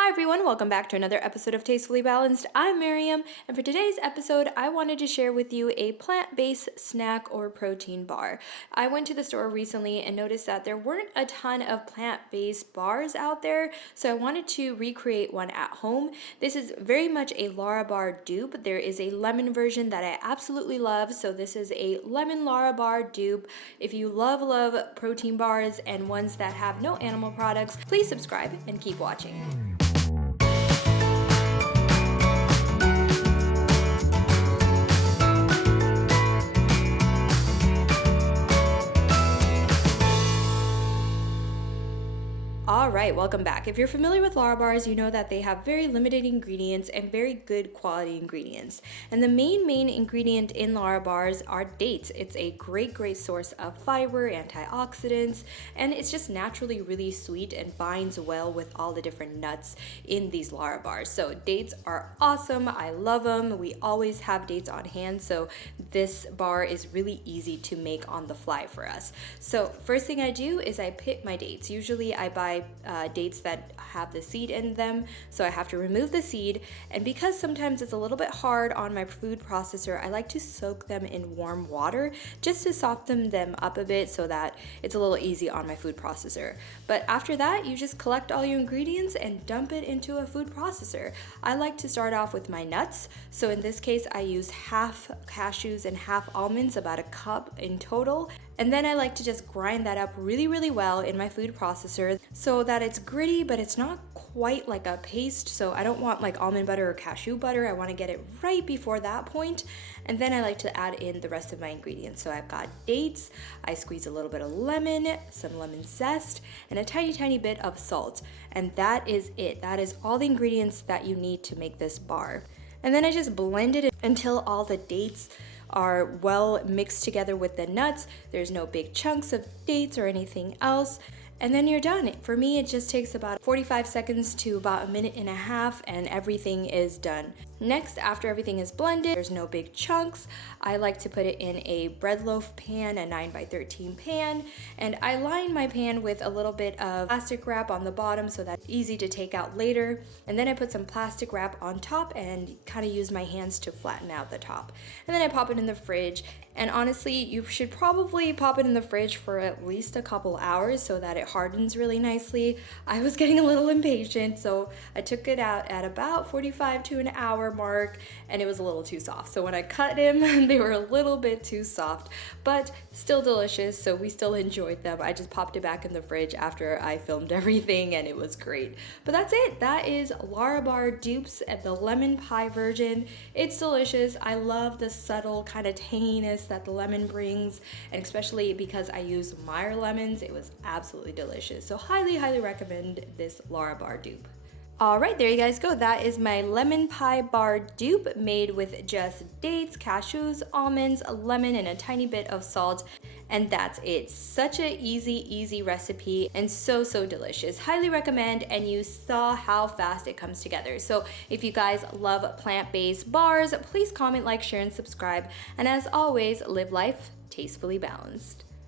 Hi everyone, welcome back to another episode of Tastefully Balanced. I'm Miriam, and for today's episode, I wanted to share with you a plant-based snack or protein bar. I went to the store recently and noticed that there weren't a ton of plant-based bars out there, so I wanted to recreate one at home. This is very much a Larabar dupe. There is a lemon version that I absolutely love, so this is a lemon Larabar dupe. If you love protein bars and ones that have no animal products, please subscribe and keep watching. All right, welcome back. If you're familiar with Lara Bars, you know that they have very limited ingredients and very good quality ingredients. And the main ingredient in Lara Bars are dates. It's a great source of fiber, antioxidants, and it's just naturally really sweet and binds well with all the different nuts in these Lara Bars. So dates are awesome. I love them. We always have dates on hand, so this bar is really easy to make on the fly for us. So first thing I do is I pit my dates. Usually I buy dates that have the seed in them, so I have to remove the seed, and because sometimes it's a little bit hard on my food processor, I like to soak them in warm water just to soften them up a bit so that it's a little easy on my food processor. But after that, you just collect all your ingredients and dump it into a food processor. I like to start off with my nuts, so in this case I use half cashews and half almonds, about a cup in total. And then I like to just grind that up really well in my food processor so that it's gritty, but it's not quite like a paste. So I don't want like almond butter or cashew butter. I want to get it right before that point. And then I like to add in the rest of my ingredients. So I've got dates, I squeeze a little bit of lemon, some lemon zest, and a tiny bit of salt. And that is it. That is all the ingredients that you need to make this bar. And then I just blend it until all the dates are well mixed together with the nuts. There's no big chunks of dates or anything else. And then you're done. For me, it just takes about 45 seconds to about a minute and a half, and everything is done. Next, after everything is blended, there's no big chunks. I like to put it in a bread loaf pan, a 9x13 pan, and I line my pan with a little bit of plastic wrap on the bottom so that's easy to take out later. And then I put some plastic wrap on top and kind of use my hands to flatten out the top. And then I pop it in the fridge. And honestly, you should probably pop it in the fridge for at least a couple hours so that it hardens really nicely. I was getting a little impatient, so I took it out at about 45 to an hour mark, and it was a little too soft. So when I cut them, they were a little bit too soft, but still delicious, so we still enjoyed them. I just popped it back in the fridge after I filmed everything, and it was great. But that's it. That is Larabar dupes at the lemon pie version. It's delicious. I love the subtle kind of tanginess that the lemon brings, and especially because I use Meyer lemons, it was absolutely delicious. So highly recommend this Larabar dupe. All right, there you guys go. That is my lemon pie bar dupe made with just dates, cashews, almonds, lemon, and a tiny bit of salt. And that's it. Such a easy recipe and so delicious. Highly recommend, and you saw how fast it comes together. So if you guys love plant-based bars, please comment, like, share, and subscribe. And as always, live life tastefully balanced.